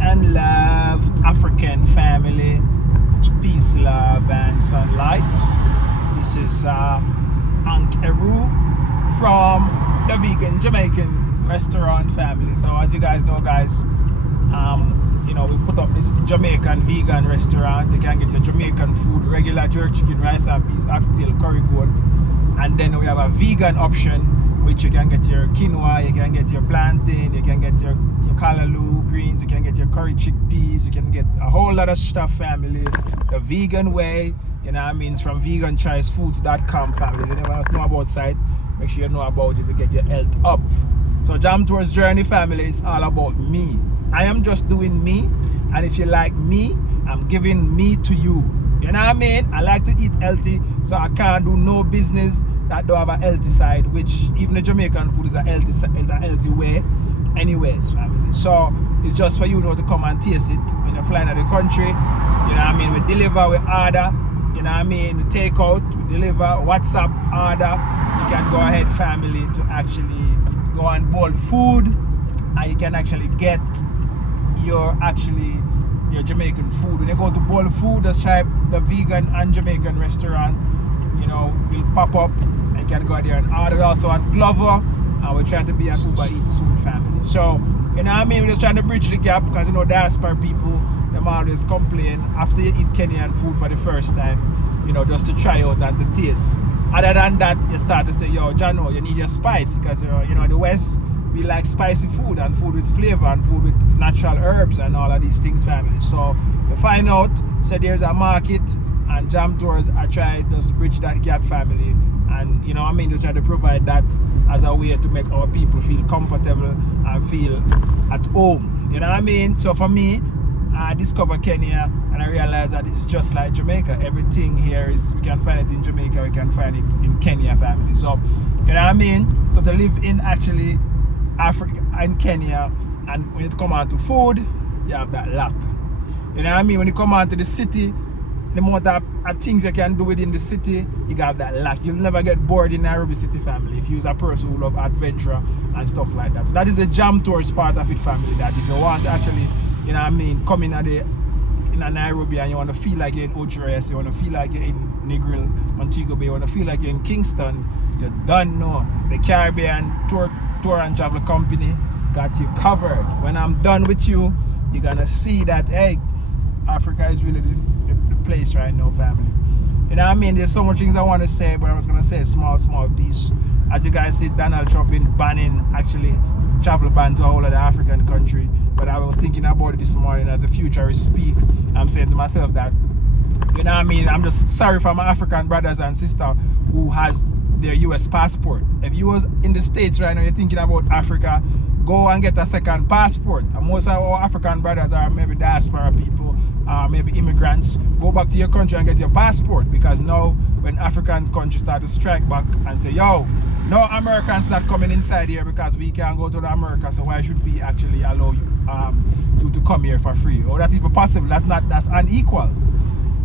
and love, African family, peace, love, and sunlight. This is Ank Eru from the vegan Jamaican restaurant family. So as you guys know, guys, we put up this Jamaican vegan restaurant. You can get your Jamaican food, regular jerk chicken, rice and peas, oxtail, curry goat, and then we have a vegan option, which you can get your quinoa, you can get your plantain, you can get your callaloo greens, you can get your curry chickpeas, you can get a whole lot of stuff, family. The vegan way, it's from veganchoicefoods.com, family. If you never know about site, make sure you know about it to get your health up. So Jam Tours Journey, family, it's all about me. I am just doing me, and if you like me, I'm giving me to you. You know what I mean? I like to eat healthy, so I can't do no business that don't have a healthy side, which even the Jamaican food is a healthy way anyways, family. So it's just for you to come and taste it when you're flying out the country. You know what I mean? We deliver, we order, we take out, we deliver, WhatsApp order. You can go ahead, family, to actually go and boil food, and you can actually get your Jamaican food. When you go to boil food, just try the vegan and Jamaican restaurant. Will pop up, and you can go there and order. Also at Glover, and we're trying to be an Uber Eats soon, family. So we're just trying to bridge the gap, because diaspora people, them always complain after you eat Kenyan food for the first time, just to try out and to taste. Other than that, you start to say, yo, Jano, you need your spice, because the West, we like spicy food and food with flavor and food with natural herbs and all of these things, family. So you find out, so there's a market, and Jam Tours I try just bridge that gap, family, and just try to provide that as a way to make our people feel comfortable and feel at home. So for me, I discovered Kenya, and I realized that it's just like Jamaica. Everything here is, we can find it in Jamaica, we can find it in Kenya, family. So so to live in actually Africa and Kenya, and when it come on to food, you have that luck. When you come on to the city, the amount of things you can do within the city, you got that luck. You'll never get bored in Nairobi City, family, if you're a person who love adventure and stuff like that. So that is the Jam Tours part of it, family, that if you want to actually, come in Nairobi and you want to feel like you're in Ocho-Rios, you want to feel like you're in Negril, Montego Bay, you want to feel like you're in Kingston, you don't know. The Caribbean Tour and Travel Company got you covered. When I'm done with you, you're going to see that, hey, Africa is really the place right now, family. There's so much things I want to say, but I'm just going to say a small piece. As you guys see, Donald Trump been banning, actually, travel ban to a whole of the African country. But I was thinking about it this morning as a futurist speak. I'm saying to myself that, I'm just sorry for my African brothers and sisters who has their US passport. If you was in the States right now, you're thinking about Africa, go and get a second passport. And most of our African brothers are maybe diaspora people, maybe immigrants. Go back to your country and get your passport, because now when African countries start to strike back and say, yo, no Americans not coming inside here because we can't go to the America, so why should we actually allow you to come here for free? Or that's even possible. That's unequal.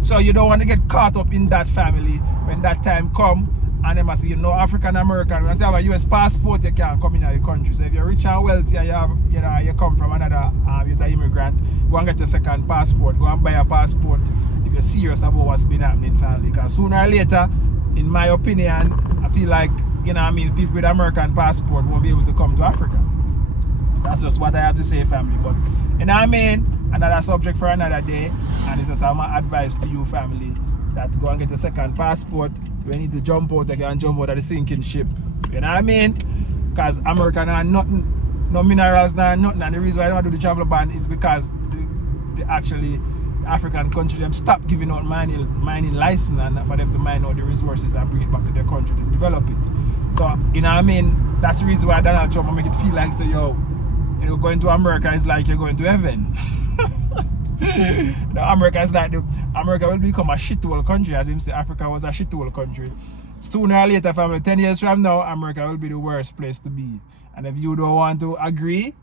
So you don't want to get caught up in that, family, when that time come. And they must say, African American, when you have a US passport, you can't come in the country. So if you're rich and wealthy and you come from another, you're an immigrant, go and get a second passport, go and buy a passport if you're serious about what's been happening, family. Because sooner or later, in my opinion, I feel like, people with American passport won't be able to come to Africa. That's just what I have to say, family. But, another subject for another day, and it's just my advice to you, family, that go and get a second passport. So we need to jump out, they can jump out of the sinking ship. Because America are nothing, no minerals, nothing. And the reason why I don't do the travel ban is because the African country, them stop giving out mining license, and for them to mine out the resources and bring it back to their country to develop it. So, that's the reason why Donald Trump will make it feel like, say, yo, going to America is like you're going to heaven. America is like America will become a shithole country, as him say Africa was a shithole country. Sooner or later, family, 10 years from now, America will be the worst place to be. And if you don't want to agree,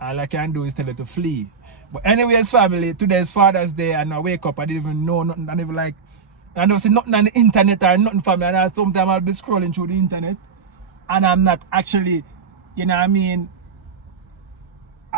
all I can do is tell you to flee. But anyways, family, today is Father's Day, and I wake up, I didn't even know nothing. I never I don't see nothing on the internet or nothing, family. And sometimes I'll be scrolling through the internet, and I'm not actually,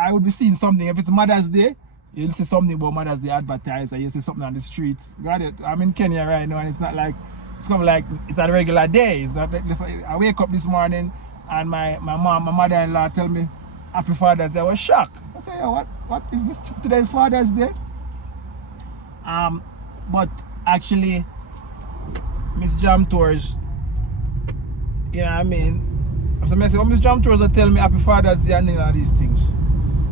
I would be seeing something. If it's Mother's Day, you'll see something about Mother's Day advertised, or you'll see something on the streets. Got it? I'm in Kenya right now, and it's not like, it's kind of like, it's a regular day. It's not like, I wake up this morning, and my mother-in-law tell me, Happy Father's Day. I was shocked. I say, "Yo, what is this? Today's Father's Day?" But actually, Miss Jam Tours, you know what I mean? I'm saying, oh, Miss Jam Tours will tell me Happy Father's Day and all these things.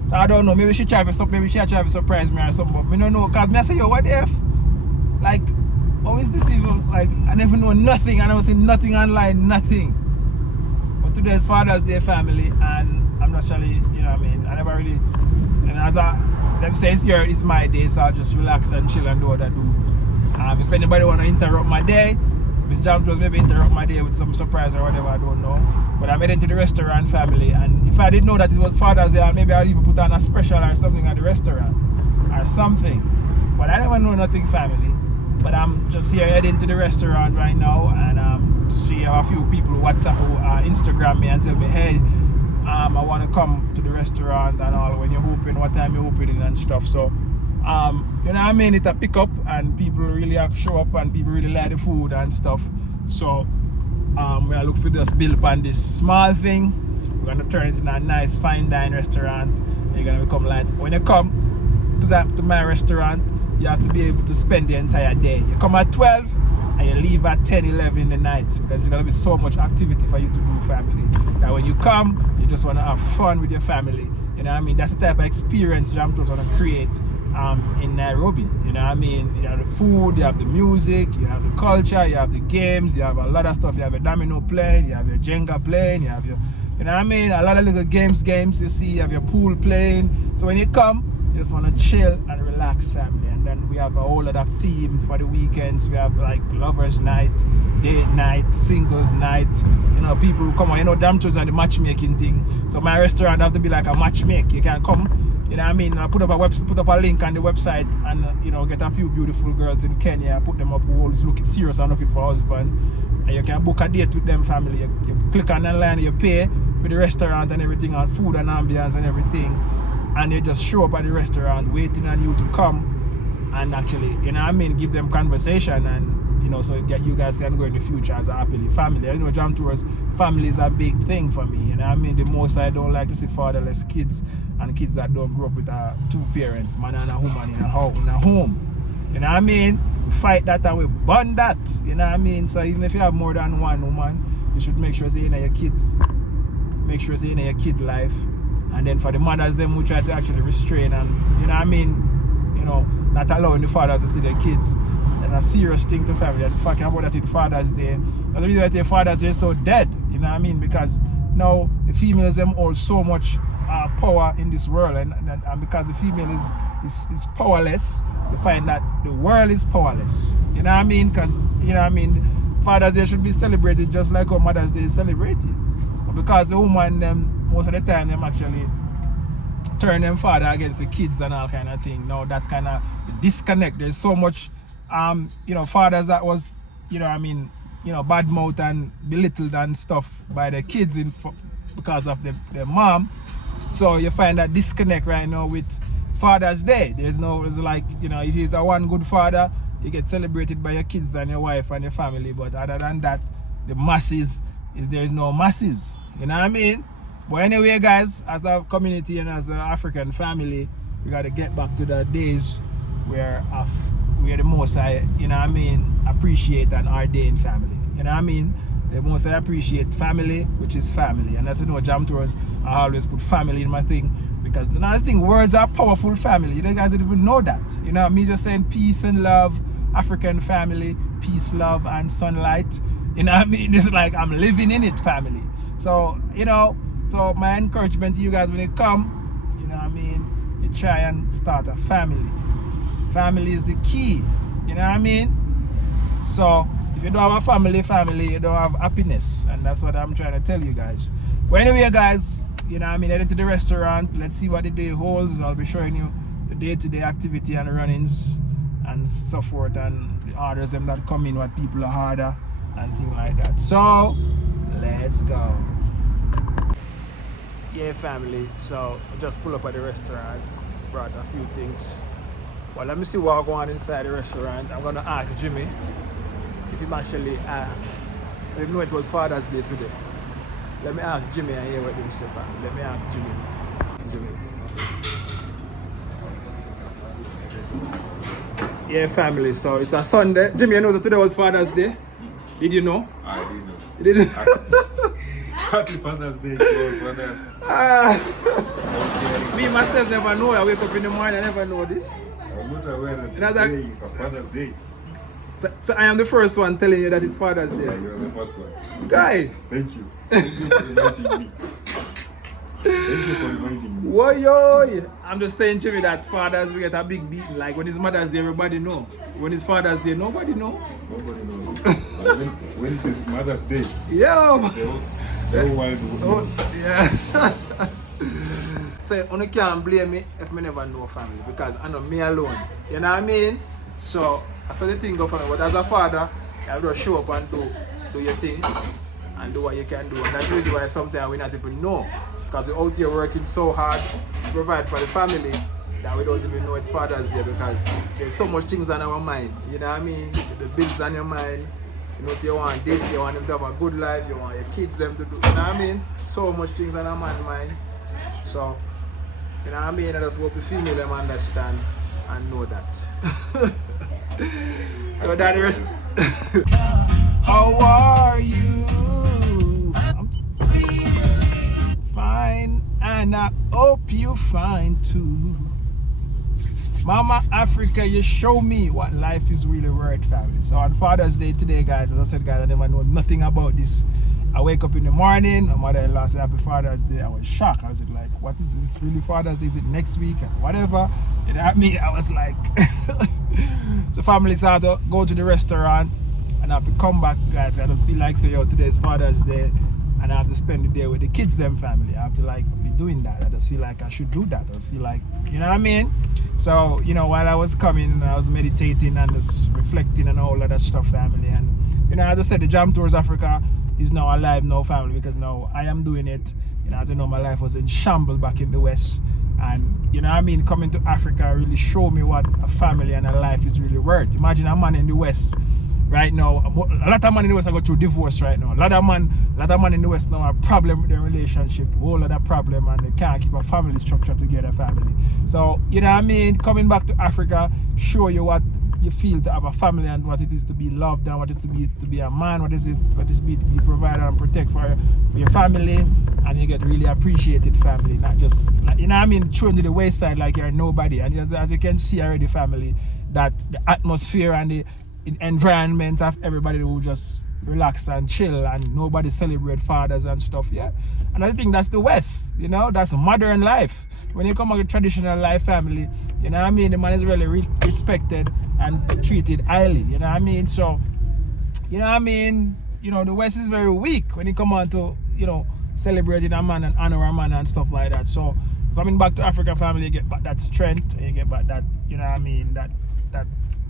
So I don't know, maybe she try to stop, maybe she try to surprise me or something, but I don't know, because I say, yo, what the F? Like, how is this even? Like, I never know nothing, I never see nothing online, nothing. But today's Father's Day, family, and I'm not actually, you know what I mean? I never really, and as them say, it's my day, so I'll just relax and chill and do what I do. If anybody want to interrupt my day, Miss Jam Tours maybe interrupt my day with some surprise or whatever, I don't know. But I'm heading to the restaurant, family, and if I didn't know that it was Father's Day, maybe I'll even put on a special or something at the restaurant or something. But I never know nothing, family. But I'm just here heading to the restaurant right now, and to see a few people WhatsApp or Instagram me and tell me, hey, I want to come to the restaurant and all, when you're open, what time you're opening and stuff. So you know what I mean, it's a pick up, and people really show up, and people really like the food and stuff. So we are looking for this build upon this small thing. We're gonna turn it into a nice fine dine restaurant. And you're gonna become like, when you come to my restaurant, you have to be able to spend the entire day. You come at 12 and you leave at 10, 11 in the night, because there's gonna be so much activity for you to do, family. That when you come, you just wanna have fun with your family. You know what I mean? That's the type of experience Jam Tours wanna create in Nairobi. You know what I mean? You have the food, you have the music, you have the culture, you have the games, you have a lot of stuff. You have a domino playing, you have your Jenga playing, you have your, you know what I mean, a lot of little games you see, you have your pool playing. So when you come, you just want to chill and relax, family. And then we have a whole lot of themes for the weekends. We have like lovers night, date night, singles night. You know, people who come on, you know, Jam Tours and the matchmaking thing. So my restaurant have to be like a matchmake. You can come, you know what I mean? I put up a link on the website, and you know, get a few beautiful girls in Kenya, put them up who's looking serious and looking for a husband, and you can book a date with them, family. You click on the line, you pay for the restaurant and everything, and food and ambience and everything, and they just show up at the restaurant waiting on you to come and actually, you know what I mean, give them conversation, and you know, so you guys can go in the future as a happily family. You know, Jam Tours family is a big thing for me. You know what I mean? The most I don't like to see fatherless kids and kids that don't grow up with two parents, man and a woman in a home. You know what I mean? We fight that and we burn that. You know what I mean? So even if you have more than one woman, you should make sure you know your kids. Make sure you know your kid life. And then for the mothers, them who try to actually restrain and, you know what I mean? You know, not allowing the fathers to see their kids. That's a serious thing to family. And talking about that in Father's Day. That's the reason why Father's Day is so dead. You know what I mean? Because now the females them hold so much power in this world, and because the female is powerless, you find that the world is powerless. You know what I mean? Because, you know what I mean, Father's Day should be celebrated just like how Mother's Day is celebrated. But because the woman them most of the time them actually turn them father against the kids and all kind of thing. Now that's kind of disconnect. There's so much you know, fathers that was, you know, I mean, you know, bad mouth and belittled and stuff by the kids because of their mom. So you find that disconnect right now with Father's Day. It's like, you know, if you're one good father, you get celebrated by your kids and your wife and your family. But other than that, the masses there's no masses. You know what I mean? But anyway, guys, as a community and as an African family, we got to get back to the days where the most I, you know what I mean, appreciate and ordain family. You know what I mean? The most I appreciate family, which is family. And as you know, Jam Tours, I always put family in my thing, because the nice thing, words are powerful, family. You guys didn't even know that. You know, me just saying peace and love, African family, peace, love, and sunlight. You know what I mean? This is like I'm living in it, family. So, you know, so my encouragement to you guys when you come, you know what I mean, you try and start a family. Family is the key, you know what I mean? So if you don't have a family, you don't have happiness, and that's what I'm trying to tell you guys. But anyway, guys, you know what I mean, heading to the restaurant. Let's see what the day holds. I'll be showing you the day-to-day activity and runnings and so forth, and the orders them that come in, what people are order and things like that. So let's go. Yeah, family. So I just pull up at the restaurant, brought a few things. Well, let me see what going on inside the restaurant. I'm gonna ask Jimmy if he actually I didn't know it was Father's Day today. Let me ask Jimmy and hear what him say. Let me ask Jimmy. Yeah, family. So it's a Sunday. Jimmy, you know that today was Father's Day. Did you know? I didn't know. You didn't? Happy Father's Day, fathers. Me myself never know. I wake up in the morning, I never know this. I'm not aware that today is a Father's Day. So I am the first one telling you that it's Father's Day. Yeah, you're the first one. Guy! Thank you. Thank you for reminding me. Thank you for reminding me. Whoa, yo! I'm just saying, Jimmy, that fathers we get a big beating. Like when it's Mother's Day, everybody know. When it's Father's Day, nobody know. Nobody knows. when it is Mother's Day, Yo! the whole world will know. Yeah. So you can't blame me if me never know family because I know me alone. You know what I mean? So I saw the thing go for me, but as a father, you have to show up and do your thing and do what you can do. And that's really why sometimes we not even know. Because we're out here working so hard to provide for the family that we don't even know it's Father's Day because there's so much things on our mind. You know what I mean? The bills on your mind. You know, if you want this, you want them to have a good life, you want your kids them to do, you know what I mean? So much things on our mind. So, you know what I mean? I just hope the female them understand and know that. So that the rest. How are you? I'm fine, and I hope you fine too. Mama Africa, you show me what life is really worth, family. So on Father's Day today, guys, as I said, guys, I never know nothing about this. I wake up in the morning, my mother-in-law said Happy Father's Day. I was shocked. I was like, what is this really Father's Day? Is it next week and whatever? You know what I mean? I was like, so families have to go to the restaurant and I have to come back, guys. I just feel like, so yo, today is Father's Day and I have to spend the day with the kids, them family. I have to like be doing that. I just feel like I should do that. I just feel like, you know what I mean? So, you know, while I was coming, I was meditating and just reflecting and all of that stuff, family. And, you know, as I said, the Jam Tours Africa is now alive now, family, because now I am doing it. You know, as you know, my life was in shambles back in the West. And, you know what I mean, coming to Africa really showed me what a family and a life is really worth. Imagine a man in the West right now. A lot of men in the West are going through divorce right now. A lot of men in the West now have a problem with their relationship, a whole other problem, and they can't keep a family structure together, family. So, you know what I mean, coming back to Africa, show you what you feel to have a family and what it is to be loved and what it is to be a man, what is it to be provider and protect for your family, and you get really appreciated, family, not just like, you know what I mean, thrown to the wayside like you're nobody. And as you can see already, family, that the atmosphere and the environment of everybody who just relax and chill and nobody celebrate fathers and stuff, yeah. And I think that's the West, you know, that's modern life. When you come to traditional life, family, you know what I mean, the man is really respected and treated highly, you know what I mean? So, you know what I mean, you know, the West is very weak when you come on to, you know, celebrating a man and honor a man and stuff like that. So coming back to Africa, family, you get back that strength and you get back that, you know what I mean, that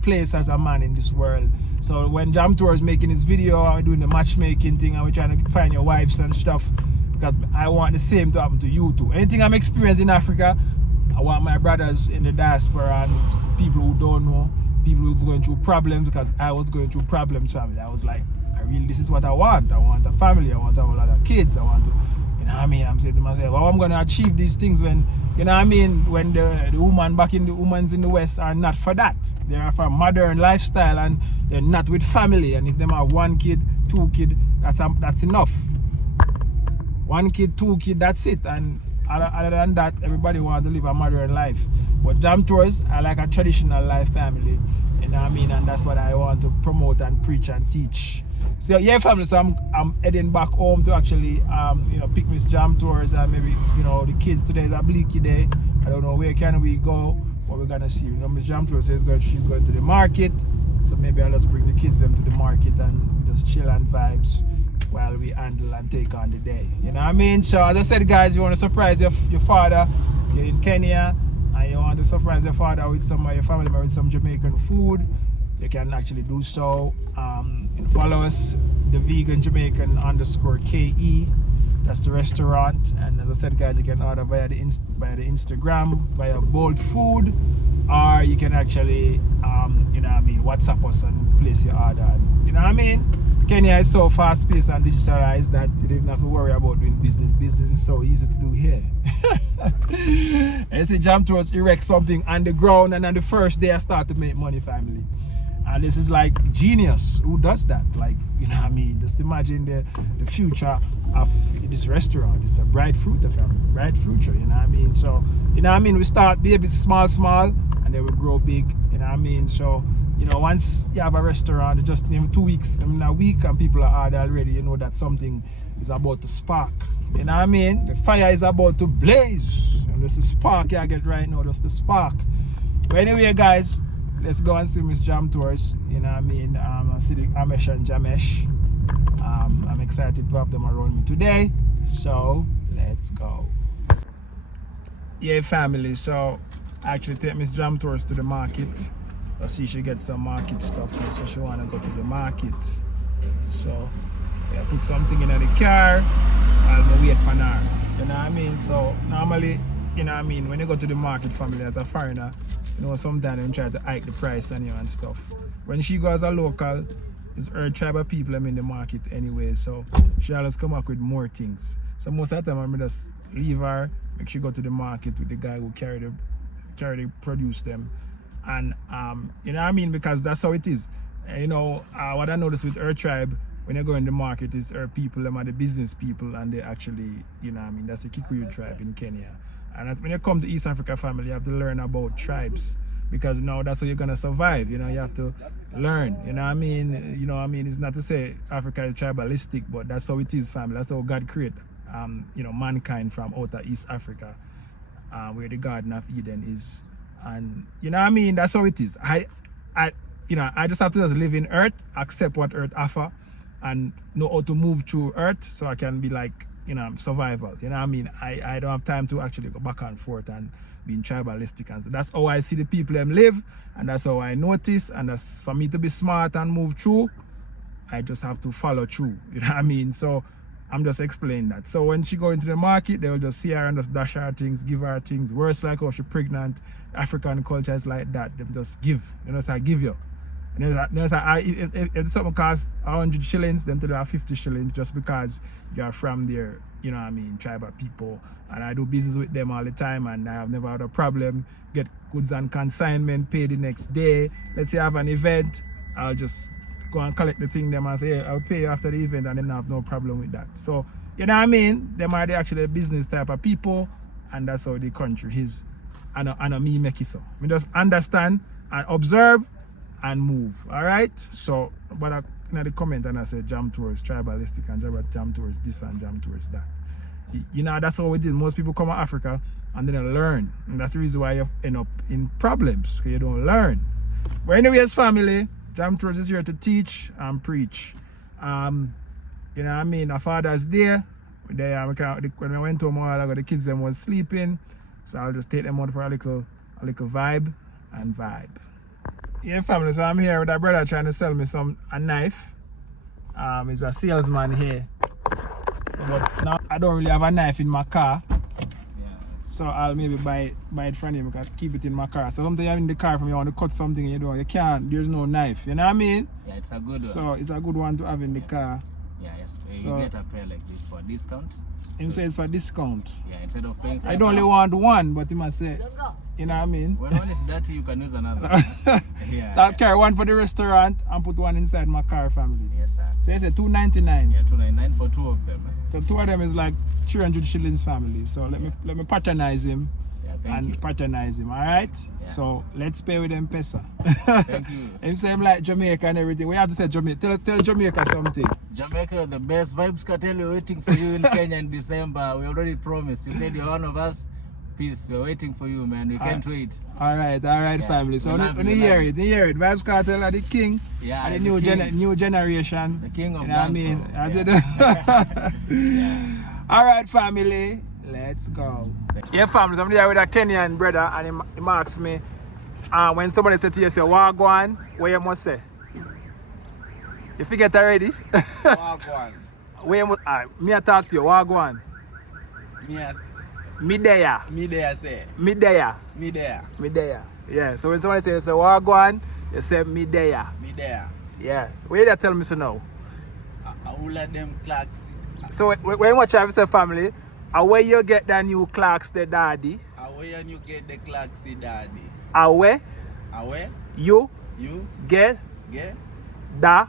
place as a man in this world. So when Jam Tour is making this video, I'm doing the matchmaking thing and we're trying to find your wives and stuff, because I want the same to happen to you too. Anything I'm experiencing in Africa, I want my brothers in the diaspora and people who don't know, people who's going through problems, because I was going through problems, family. I was like, this is what I want. I want a family, I want to have a lot of kids, I want to, you know what I mean? I'm saying to myself, well, I'm going to achieve these things when, you know what I mean, when the women's in the West are not for that. They are for a modern lifestyle and they're not with family. And if them have 1 kid, 2 kid, that's enough. 1 kid, 2 kid, that's it. And other than that, everybody wants to live a modern life. But Jam Tours, I like a traditional life, family. You know what I mean? And that's what I want to promote and preach and teach. So yeah, family, so I'm heading back home to actually you know, pick Miss Jam Tours and maybe, you know, the kids. Today is a bleaky day. I don't know where can we go, but we're gonna see. You know, Miss Jam Tours says she's going to the market, so maybe I'll just bring the kids them to the market and just chill and vibes while we handle and take on the day. You know what I mean? So as I said, guys, you want to surprise your father, you're in Kenya, and you want to surprise your father with some of your family members with some Jamaican food, you can actually do so. Follow us, the vegan Jamaican _KE. That's the restaurant. And as I said, guys, you can order via the Instagram, via Bolt Food, or you can actually, you know what I mean, WhatsApp us and place your order. And, you know what I mean? Kenya is so fast-paced and digitalized that you don't even have to worry about doing business. Business is so easy to do here. And you see, Jam Tours erect something on the ground, and on the first day I start to make money, family. And this is like genius. Who does that? Like, you know what I mean? Just imagine the future of this restaurant. It's a bright future, family. Bright future, you know what I mean? So, you know what I mean? We start baby small, and then we grow big, you know what I mean? So, you know, once you have a restaurant, just in 2 weeks, I mean a week, and people are hard already, you know that something is about to spark. You know what I mean? The fire is about to blaze. And that's the spark I get right now, that's the spark. But anyway, guys, let's go and see Miss Jam Tours. You know what I mean? I see the Amesh and Jamesh. I'm excited to have them around me today. So let's go. Yeah, family. So I actually take Miss Jam Tours to the market. So she should get some market stuff because she want to go to the market. So yeah, put something in the car. I'll wait for her. You know what I mean? So normally, you know what I mean, when you go to the market, family, as a foreigner, you know, sometimes they try to hike the price on you and stuff. When she goes as a local, it's her tribe of people in the market anyway, so she always come up with more things. So most of the time I just leave her, make she go to the market with the guy who carry the produce them. And you know what I mean, because that's how it is. And, you know, what I noticed with her tribe, when you go in the market, is her people, them are the business people, and they actually, you know what I mean, that's the Kikuyu tribe in Kenya. And when you come to East Africa, family, you have to learn about tribes, because now that's how you're gonna survive. You know, you have to learn. You know what I mean? You know what I mean? It's not to say Africa is tribalistic, but that's how it is, family. That's how God created, you know, mankind from outer East Africa, where the Garden of Eden is. And you know what I mean? That's how it is. You know, I just have to just live in Earth, accept what Earth offer, and know how to move through Earth, so I can be like, you know, survival. You know what I mean? I don't have time to actually go back and forth and being tribalistic. And so that's how I see the people them live, and that's how I notice. And that's for me to be smart and move through, I just have to follow through. You know what I mean? So I'm just explaining that. So when she go into the market, they will just see her and just dash her things, give her things. Worse, like how she's pregnant. African culture is like that. They just give. You know, so I give you. And there's if something costs 100 shillings, then to have 50 shillings just because you're from there, you know what I mean, tribe of people. And I do business with them all the time, and I have never had a problem. Get goods on consignment, pay the next day. Let's say I have an event, I'll just go and collect the thing them and say, hey, I'll pay you after the event, and then I have no problem with that. So, you know what I mean? Them are actually the business type of people, and that's how the country is. And me make it so. I just understand and observe and move. Alright? So, but I in the comment and I said Jam Tours tribalistic and Jam Tours this and Jam Tours that. You know, that's how we did. Most people come to Africa and they don't learn. And that's the reason why you end up in problems, because you don't learn. But anyways, family, Jam Tours is here to teach and preach. You know what I mean? Our Father's Day. When I went home a while ago, the kids them was sleeping. So I'll just take them out for a little vibe and vibe. Yeah, family, so I'm here with a brother trying to sell me a knife. He's a salesman here. But now I don't really have a knife in my car. Yeah. So I'll maybe buy it from him, because I keep it in my car. So sometimes you're in the car from you want to cut something and you can't, there's no knife. You know what I mean? Yeah, it's a good one. So it's a good one to have in the car. Yeah, yes. So, you get a pair like this for discount. Him say it's for discount. Yeah, instead of paying for I don't only want one, but he must say, you know what I mean? When one is dirty, you can use another. Yeah. So I'll carry one for the restaurant and put one inside my car, family. Yes, sir. So you say $2.99. Yeah, $2.99 for 2 of them. So 2 of them is like 300 shillings, family. So let me patronize him. Yeah, thank you. Patronize him, alright? Yeah. So let's pay with them pesa. Thank you. Him say him like Jamaica and everything. We have to say Jamaica. Tell Jamaica something. Jamaica, the best vibes cartel. We're waiting for you in Kenya in December. We already promised. You said you're one of us. Peace. We're waiting for you, man. We can't wait. Alright, yeah. We Family. So when you hear it, Vibes Cartel are the king. Yeah, and the new generation. The king of you know what I mean? Yeah. Alright, family. Let's go. Yeah, family. I'm there with a Kenyan brother, and he asks me, when somebody says to you, say, Wagwan, what you must say? You forget already? Wagwan. Me I talk to you. What go on? Me there. Me there say. Me there. Me there. Me there. Yeah. So when somebody says what go on, you say me there. Me there. Yeah. Where you tell me so now? I will let them clocks. So when you watch have say family, where you get the new clocks the daddy? Where you get the clocks daddy? Where you get the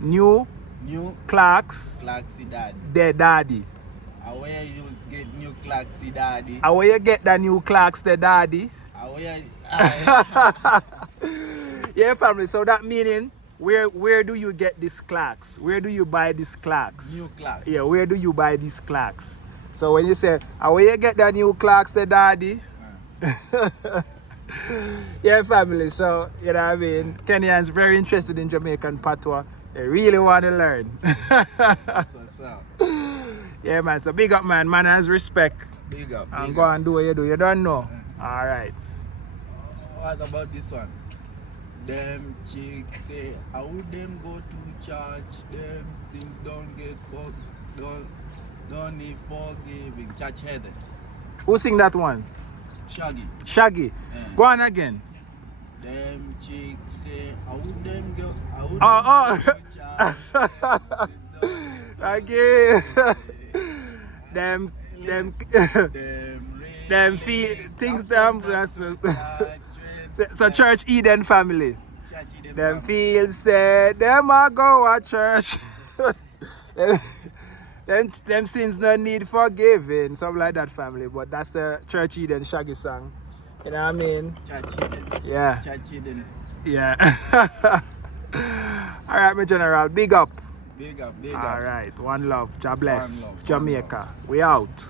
new clocks daddy. the daddy? Where you get new clocks daddy? Where you get the new clocks the daddy? Yeah, family. So that meaning, where do you get these clocks? Where do you buy these clocks? New clocks. Yeah, where do you buy these clocks? So when you say, where you get the new clocks the daddy? Yeah, family. So, you know what I mean? Kenyans very interested in Jamaican patois. They really want to learn. That's what's up. Yeah, man. So big up, man. Manners, respect. Big up. And go and do what you do. You don't know. All right. What about this one? Them chicks say, how would them go to church? Them sins don't get don't need forgiving. Church headed. Who sing that one? Shaggy. Shaggy. Yeah. Go on again. Them chicks say, how would them go? How would Oh. them go to church? Again. them feel things them. So church Eden family. Them feel sad. Them a go at church. them sins no need forgiving. Something like that family. But that's the church Eden Shaggy song. You know what I mean? Church Eden. Yeah. Church Eden. Yeah. Alright, my general. Big up. Big up, big up. Alright. One love. God bless. One love, Jamaica. We out.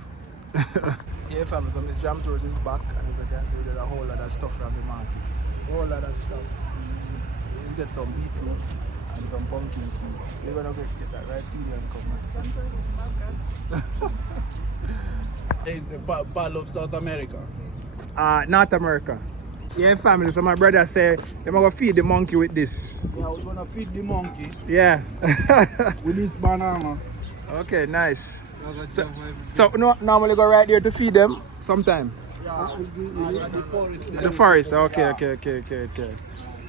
Yeah, family. So Miss Jam Tours is back. And as you can see, there's a whole lot of stuff from the market. A whole lot of stuff. You get some beetroot and some pumpkin seeds. So you're gonna get that right seed and come. It's the ball of South America. North America. Yeah, family. So my brother said they're gonna feed the monkey with this. Yeah, we're gonna feed the monkey Yeah. with this banana. Okay, nice. So no, normally go right there to feed them sometime. Yeah, the forest. The forest. Okay, Yeah. okay.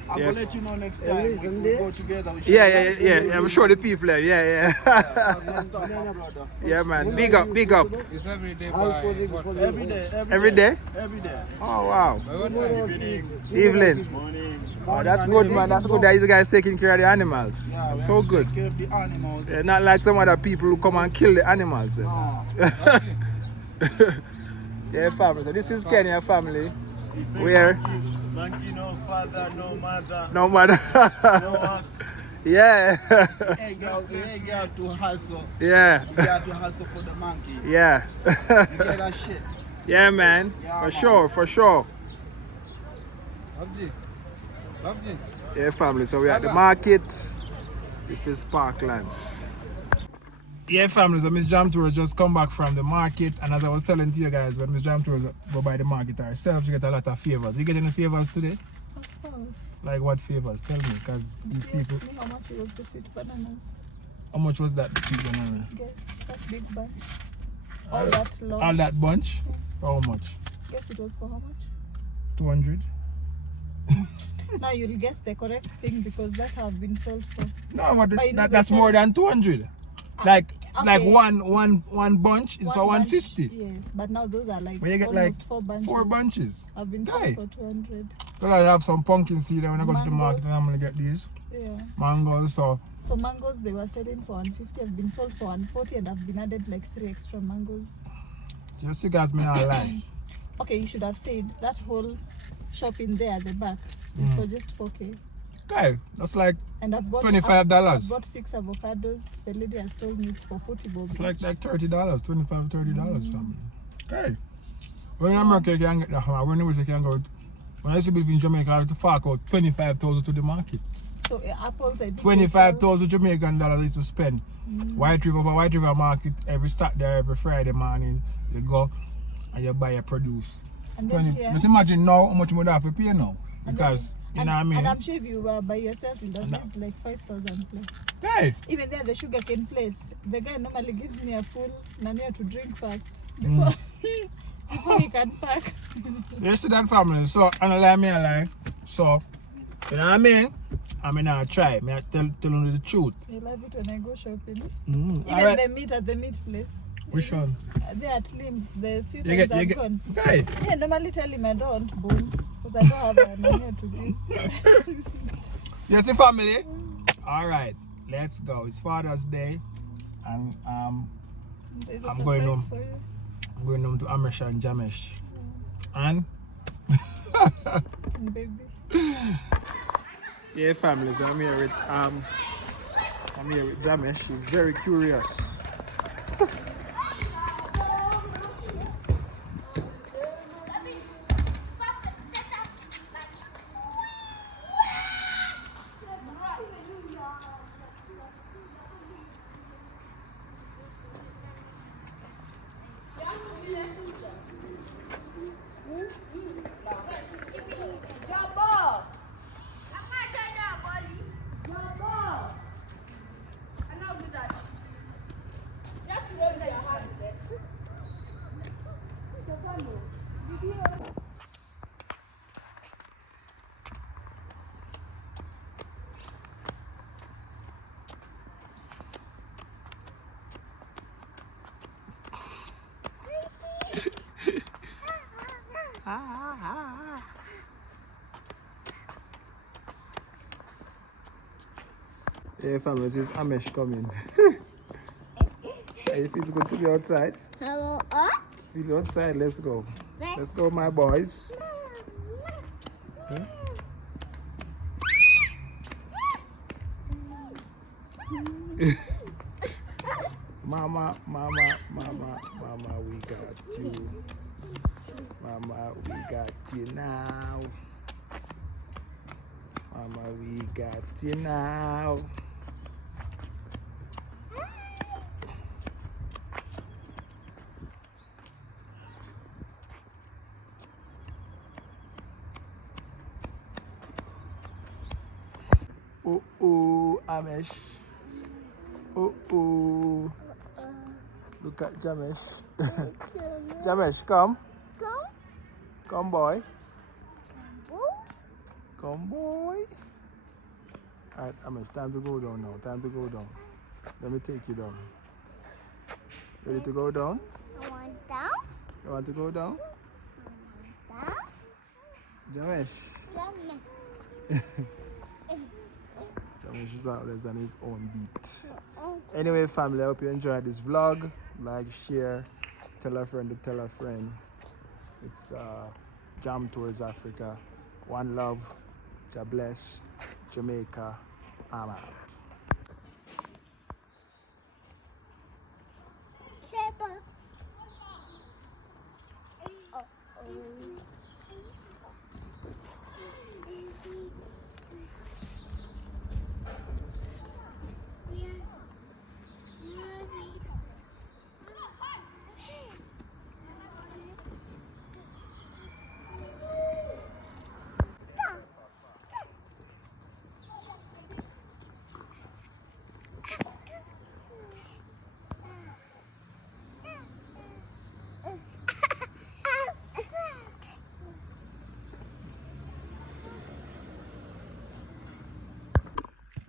I'm Yeah. gonna let you know next time. We go together. We show Yeah. I'm sure the people there. Yeah. What's up, my brother? Yeah, man. Big up. It's every day Every day. Every day? Every day. Oh wow. Evening. Evening. Morning. Oh, that's good, man. That's good that you guys taking care of the animals. Yeah, we So have to good. take care of the animals. Yeah, not like some other people who come and kill the animals. No. Yeah, family. So this is Kenya family. Where? Monkey, no father, no mother. No matter. No work. Yeah. We ain't got to hustle. Yeah. We got to hustle for the monkey. Yeah. You get that shit. Yeah, man. Yeah, For sure. Lovely. Yeah, family. So we're at the market. This is Parklands. Yeah, family. So Miss Jam Tours just come back from the market, and as I was telling to you guys, when Miss Jam Tours go by the market herself, you get a lot of favors. You get any favors today? Of course. Like what favors? Tell me, because these Did you people. ask me how much it was the sweet bananas? How much was that cheap banana? Guess that big bunch. All that long. All that bunch? For how much? Guess it was for how much? 200. Now you'll guess the correct thing because that have been sold for. No, but But you know that's they more sell- than 200. Like okay. one bunch is for bunch, 150. Yes, but now those are like But you get almost like 4 bunches. 4 bunches. Have been Guy. sold for 200. So I have some pumpkin seed, and when I go to the market, Mangoes. I'm gonna get these Yeah. mangoes. So So mangoes they were selling for 150 have been sold for 140 and have been added like 3 extra mangoes. just you guys may not lie. Okay, you should have said that whole shop in there at the back is for just 4K. Okay, that's like And I've bought $25. I've bought 6 avocados. The lady has told me it's for 40 bob. it's like $30, $25, $30 something. Okay. When in America you can get that. When you can go. When I used to live in Jamaica, I had to fork out 25,000 to the market. So apples I think 25,000 Jamaican dollars I used to spend. White River Market every Saturday, every Friday morning. You go and you buy your produce. And then 20. here, Just imagine now how much you would have to pay now. And Because You know what I mean? And I'm sure if you were by yourself, you'd have No. used like 5,000 plus. Hey! Even there, the sugarcane place, the guy normally gives me a full nania to drink first before before he can pack. You see that family? So, I don't lie, me a lie. So, you know what I mean? I mean, I try. I tell you the truth. I love it when I go shopping. Mm, Even alright. the meat at the meat place. Which one? They're at Limbs. The few You times get, I've gone. hey! Yeah, normally tell him I don't want bones because I don't have a nania to give. You see family? Alright, let's go. It's Father's Day. And There's a I'm surprise going home. for you. I'm going home to Amesh and Jamesh. And Baby. yeah, family. So I'm here with Jamesh. He's very curious. Yeah, family, this is Amesh coming. Hey, it feels good to be outside. Hello, what? Feel outside, let's go. Let's go, my boys. Huh? Mama, we got you. Mama, we got you now. Mama, we got you now. Oh, Amesh. Oh. Look at Jamesh. Jamesh, come. Come, boy. Come, boy. Alright, Amesh, time to go down now. Time to go down. Let me take you down. Ready to go down? I want down. You want to go down? Down. Jamesh. Down. Jamesh is always on his own beat. Anyway, family, I hope you enjoyed this vlog. Like, share, tell a friend to tell a friend. It's Jam Tours Africa. One love. God bless. Jamaica. I'm out. Sheba.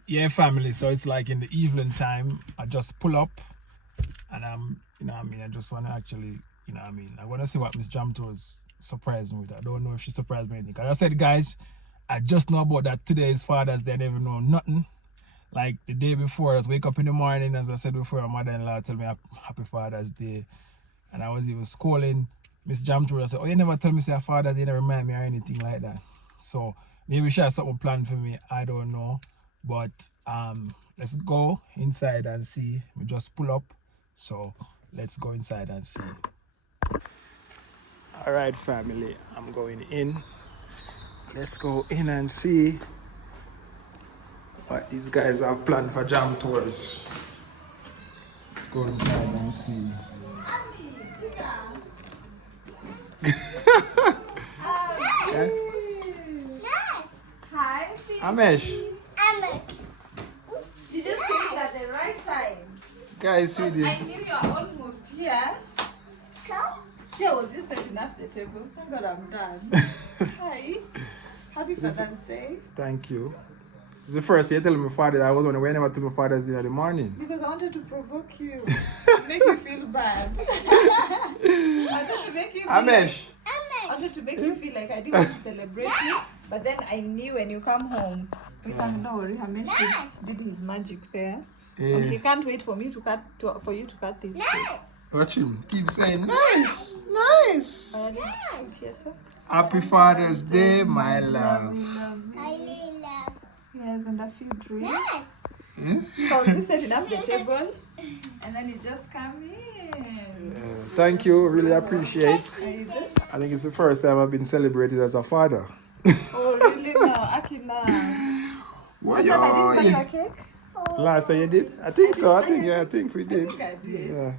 Yeah, family, so it's like in the evening time. I just pull up and you know what I mean, I just want to actually, you know what I mean, I want to see what Miss Jam Tours surprised me with. I don't know if she surprised me anything. Because I said, guys, I just know about that today is Father's Day. I never know nothing. Like the day before, I was wake up in the morning, as I said before, my mother-in-law told me Happy Father's Day. And I was even calling Miss Jam Tours. I said, oh, you never tell me say Father's Day, you never remind me or anything like that. So maybe she has something planned for me. I don't know. But let's go inside and see. We just pull up, so let's go inside and see. All right, family, I'm going in. Let's go in and see what these guys have planned for Jam Tours. Let's go inside and see. Yeah? Amesh. You just came at the right time. Guys, we did. I knew you were almost here. Come. Yeah, I was just setting up the table. Thank God I'm done. Hi. Happy Father's Day. Thank you. It's the first day you tell my father that I was wondering why I never told my Father's Day in the morning. Because I wanted to provoke you. Make you feel bad. I wanted to make you feel Amesh. I wanted to make you feel like I didn't want to celebrate you. But then I knew when you come home. He's like, no worry, Amesh did his magic there. Yeah. He can't wait for me for you to cut this cake. Watch him. Keep saying nice, nice. Yes, sir. Happy Father's Day, my love. Yes, and a few drinks. Yes. Yeah? So I was just setting up the table, and then you just come in. Thank you. Really appreciate. How you doing? I think it's the first time I've been celebrated as a father. Oh, really? No, Akila. What Last time I didn't buy you a cake? Last time you did? I think so. I think we I did. think I did. Yeah.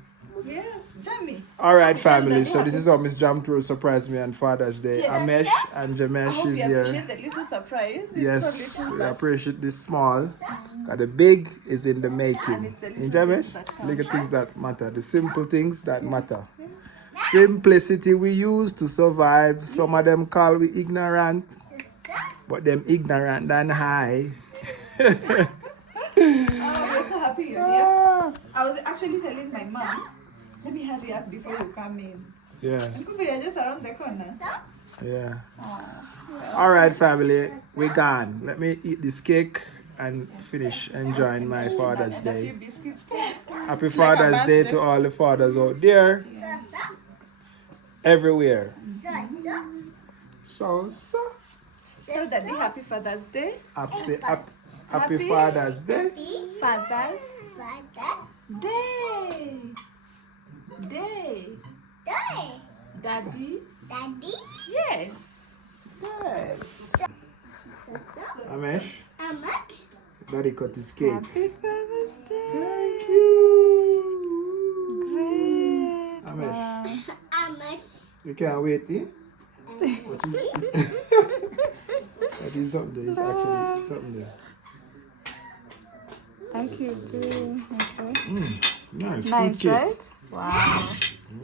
Yes, Jamie. All right, family. So this is how Miss Jam Crew surprised me on Father's Day. Yes. Amesh and I Jamesh hope is you here. appreciate the little surprise. It's Yes, so little, we but appreciate this small. Cause the big is in the And making. it's the little In Jamesh, things that count. little things that matter. The simple things that matter. Simplicity we use to survive. Some of them call we ignorant, but them ignorant than high. oh, we're so happy you're here. Ah. I was actually telling my mom, let me hurry up before you come in. Yeah, And Kubi, you're just around the corner. yeah. Ah, All right, family, we gone. Let me eat this cake and finish enjoying my Father's and a few Day. biscuits there. Happy like a Father's Day birthday. to all the fathers out there, everywhere. So, Tell Daddy happy Father's Day. happy Happy Father's Day. Father's Father. Day. Day. Day. Daddy. Daddy. Yes. Yes. Amesh, How much? Daddy cut his cake. Happy Father's Day. Thank you. Great. Amesh. Wow. How much? You can't wait, eh? What is that is something there. It's actually something there. Thank you, too. Okay. Nice. Nice, fruit cake. right? Wow.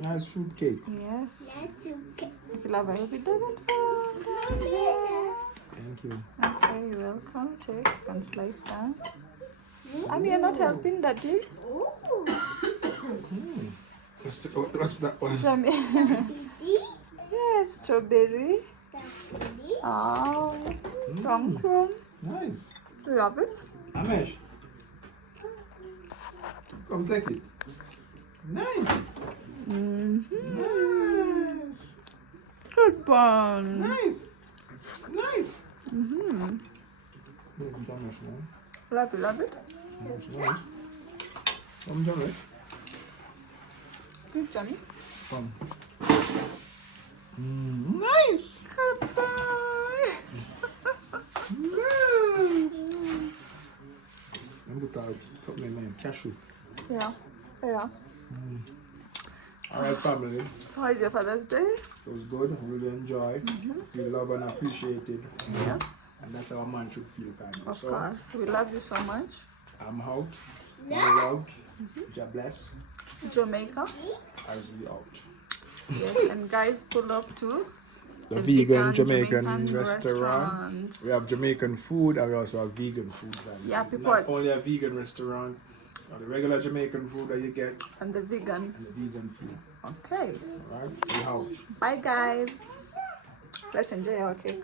Nice fruit cake. Yes. That's okay. If you love, I hope it doesn't fall down here. Thank you. Okay, you're welcome. Take and slice that. You're not helping, Daddy. Ooh. What's that one? Daddy. Yes, strawberry. Daddy. Oh, rum crum. Nice. Love it. Amesh, come take it. Nice. Mm-hmm. Good one. Nice. Nice. Mm-hmm. Amesh, man. Love it, love it. Nice. Come, Jamesh. Good, Johnny. Come. Nice. Good boy. Nice. I'm going to talk my name, cashew. Yeah, yeah. All right, family. So how is your Father's Day? It was good. I really enjoyed. We love and appreciated. Yes, And that's how a man should feel, family. of So, course. We love you so much. I'm out. Well loved. God bless. Jamaica. As we out. Yes, and guys, pull up to The a vegan Jamaican Jamaican restaurant. We have Jamaican food and we also have vegan food. Family. Yeah, It's people not are- only a vegan restaurant, or the regular Jamaican food that you get, And the vegan. and the vegan food. Okay. Alright? We out. Bye, guys. Let's enjoy our cake.